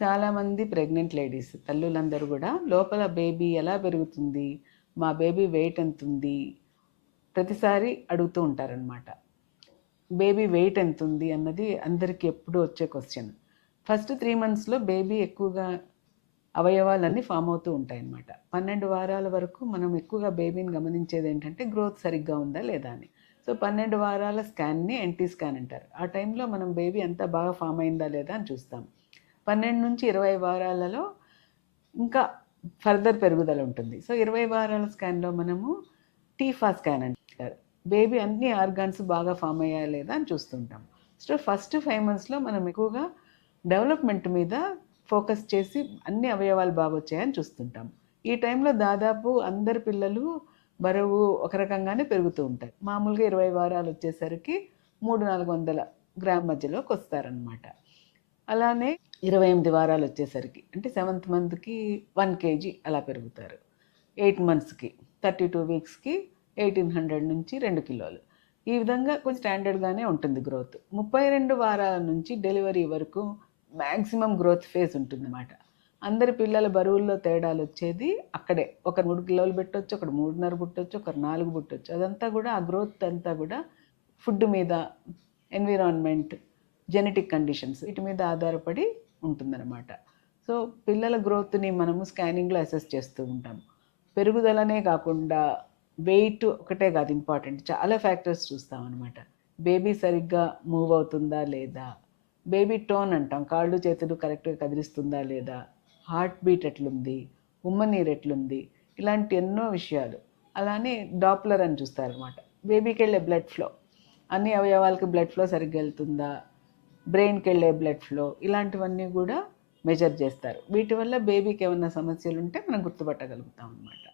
చాలామంది pregnant ladies తల్లులందరూ కూడా లోపల బేబీ ఎలా పెరుగుతుంది మా బేబీ వెయిట్ ఎంత ఉంది ప్రతిసారి అడుగుతూ ఉంటారనమాట బేబీ వెయిట్ ఎంత ఉంది అన్నది అందరికీ ఎప్పుడు వచ్చే క్వశ్చన్. ఫస్ట్ త్రీ మంత్స్లో బేబీ ఎక్కువగా అవయవాలన్నీ ఫామ్ అవుతూ ఉంటాయి అన్నమాట పన్నెండు వారాల వరకు మనం ఎక్కువగా బేబీని గమనించేది ఏంటంటే గ్రోత్ సరిగ్గా ఉందా లేదా అని. సో పన్నెండు వారాల స్కాన్ని ఎన్టీ స్కాన్ అంటారు. ఆ టైంలో మనం బేబీ అంతా బాగా ఫామ్ అయిందా లేదా అని చూస్తాం. పన్నెండు నుంచి ఇరవై వారాలలో ఇంకా ఫర్దర్ పెరుగుదల ఉంటుంది. సో ఇరవై వారాల స్కాన్లో మనము టీఫా స్కాన్ అంటారు బేబీ అన్ని ఆర్గాన్స్ బాగా ఫామ్ అయ్యా లేదా అని చూస్తుంటాం. సో ఫస్ట్ ఫైవ్ మంత్స్లో మనం ఎక్కువగా డెవలప్మెంట్ మీద ఫోకస్ చేసి అన్ని అవయవాలు బాగా వచ్చాయని చూస్తుంటాం. ఈ టైంలో దాదాపు అందరి పిల్లలు బరువు ఒక రకంగానే పెరుగుతూ ఉంటాయి. మామూలుగా ఇరవై వారాలు వచ్చేసరికి మూడు నాలుగు వందల గ్రామ్ మధ్యలోకి వస్తారనమాట అలానే ఇరవై ఎనిమిది వారాలు వచ్చేసరికి. అంటే సెవెంత్ మంత్కి వన్ కేజీ అలా పెరుగుతారు. ఎయిట్ మంత్స్కి థర్టీ టూ వీక్స్కి ఎయిటీన్ హండ్రెడ్ నుంచి రెండు కిలోలు. ఈ విధంగా కొంచెం స్టాండర్డ్గానే ఉంటుంది గ్రోత్. ముప్పై రెండు వారాల నుంచి డెలివరీ వరకు మ్యాక్సిమం గ్రోత్ ఫేజ్ ఉంటుందన్నమాట. అందరి పిల్లల బరువుల్లో తేడాలు వచ్చేది అక్కడే. ఒకరు మూడు కిలోలు పెట్టొచ్చు ఒకరు మూడున్నర పుట్టొచ్చు ఒకరు నాలుగు పుట్టొచ్చు. అదంతా కూడా ఆ గ్రోత్ అంతా కూడా ఫుడ్ మీద ఎన్విరాన్మెంట్ జెనెటిక్ కండిషన్స్ వీటి మీద ఆధారపడి ఉంటుందన్నమాట. సో పిల్లల గ్రోత్ని మనము స్కానింగ్లో అసెస్ చేస్తూ ఉంటాం. పెరుగుదలనే కాకుండా వెయిట్ ఒకటే కాదు ఇంపార్టెంట్. చాలా ఫ్యాక్టర్స్ చూస్తాం అనమాట బేబీ సరిగ్గా మూవ్ అవుతుందా లేదా? బేబీ టోన్ అంటాం. కాళ్ళు చేతులు కరెక్ట్గా కదిలిస్తుందా లేదా? హార్ట్ బీట్ ఎట్లుంది? ఉమ్మనీరు ఎట్లుంది? ఇలాంటి ఎన్నో విషయాలు. అలానే డాప్లర్ అని చూస్తారనమాట బేబీకి వెళ్ళే బ్లడ్ ఫ్లో. అన్ని అవయవాలకి బ్లడ్ ఫ్లో సరిగ్గా వెళ్తుందా? బ్రెయిన్కి వెళ్ళే బ్లడ్ ఫ్లో ఇలాంటివన్నీ కూడా మెజర్ చేస్తారు. వీటి వల్ల బేబీకి ఏమైనా సమస్యలు ఉంటే మనం గుర్తుపట్టగలుగుతాం అనమాట